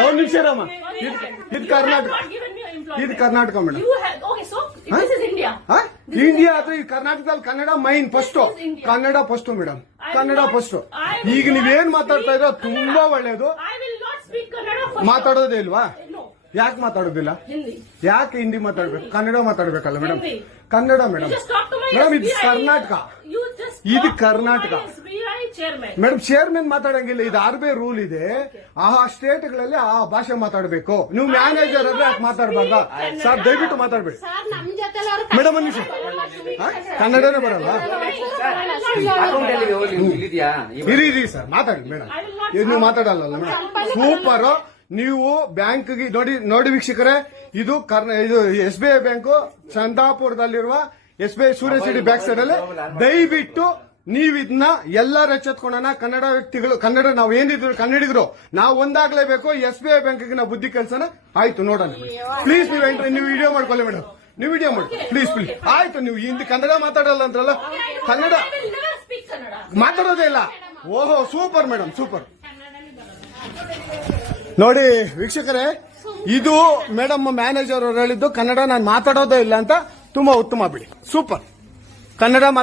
ಒಂದು ನಿಮಿಷ ಇರಮ್ಮ. ಇದು ಕರ್ನಾಟಕ, ಇದು ಕರ್ನಾಟಕ ಮೇಡಮ್. ಇಂಡಿಯಾ ಅಥವಾ ಈ ಕರ್ನಾಟಕದಲ್ಲಿ Kannada main first, Kannada first madam, Kannada first. ಈಗ ನೀವೇನ್ ಮಾತಾಡ್ತಾ ಇರೋ ತುಂಬಾ ಒಳ್ಳೇದು. ಮಾತಾಡೋದೇ ಇಲ್ವಾ? ಯಾಕೆ ಮಾತಾಡೋದಿಲ್ಲ? ಯಾಕೆ ಹಿಂದಿ ಮಾತಾಡ್ಬೇಕು? ಕನ್ನಡ ಮಾತಾಡ್ಬೇಕಲ್ಲ ಮೇಡಮ್? ಕನ್ನಡ ಮೇಡಮ್. ಮೇಡಮ್ ಇದು ಕರ್ನಾಟಕ, ಇದು ಕರ್ನಾಟಕ ಮೇಡಮ್. ಚೇರ್ಮನ್ ಮಾತಾಡಂಗಿಲ್ಲ, ಇದು ಆರ್ ಬಿ ಐ ರೂಲ್ ಇದೆ. ಆ ಸ್ಟೇಟ್ ಗಳಲ್ಲಿ ಆ ಭಾಷೆ ಮಾತಾಡಬೇಕು. ನೀವು ಮ್ಯಾನೇಜರ್ ಆದ್ರೆ ಯಾಕೆ ಮಾತಾಡಬಾರ್ದ? ಸರ್ ದಯವಿಟ್ಟು ಮಾತಾಡ್ಬೇಡಿ ಮೇಡಮ್. ಒಂದು ನಿಮಿಷ, ಕನ್ನಡನೇ ಬರಲ್ಲ? ಇರಿ ಸರ್, ಮಾತಾಡಿ ಮೇಡಮ್. ನೀವು ಮಾತಾಡಲ್ಲ ಮೇಡಮ್. ಸೂಪರ್. ನೀವು ಬ್ಯಾಂಕ್ಗೆ ನೋಡಿ ವೀಕ್ಷಕರೇ, ಇದು SBI ಬ್ಯಾಂಕು ಚಂದಾಪುರದಲ್ಲಿರುವ SBI ಸೂರ್ಯ ಸಿಟಿ ಬ್ಯಾಕ್ ಸೈಡ್ ಅಲ್ಲಿ. ದಯವಿಟ್ಟು ನೀವು ಇದನ್ನ ಎಲ್ಲರೂ ಎಚ್ಚೆತ್ಕೊಳ್ಳೋಣ. ಕನ್ನಡ ವ್ಯಕ್ತಿಗಳು, ಕನ್ನಡ ನಾವು ಏನಿದ್ರು ಕನ್ನಡಿಗರು, ನಾವು ಒಂದಾಗ್ಲೇಬೇಕು. SBI ಬ್ಯಾಂಕ್ಗೆ ನಾವು ಬುದ್ಧಿ ಕಲ್ಸೋಣ. ಆಯ್ತು, ನೋಡೋಣ ಪ್ಲೀಸ್. ನೀವು ವಿಡಿಯೋ ಮಾಡ್ಕೊಳ್ಳಿ ಮೇಡಮ್, ನೀವು ವಿಡಿಯೋ ಮಾಡಿ ಪ್ಲೀಸ್. ಆಯ್ತು, ನೀವು ಹಿಂದಿ ಕನ್ನಡ ಮಾತಾಡಲ್ಲ ಅಂದ್ರಲ್ಲ, ಕನ್ನಡ ಮಾತಾಡೋದೇ ಇಲ್ಲ. ಓಹೋ, ಸೂಪರ್ ಮೇಡಮ್, ಸೂಪರ್. ನೋಡಿ ವೀಕ್ಷಕರೇ, ಇದು ಮೇಡಮ್ ಮ್ಯಾನೇಜರ್ ಅವರು ಹೇಳಿದ್ದು ಕನ್ನಡ ನಾನು ಮಾತಾಡೋದೇ ಇಲ್ಲ ಅಂತ. ತುಂಬಾ ಉತ್ತಮ ಬಿಡಿ, ಸೂಪರ್. ಕನ್ನಡ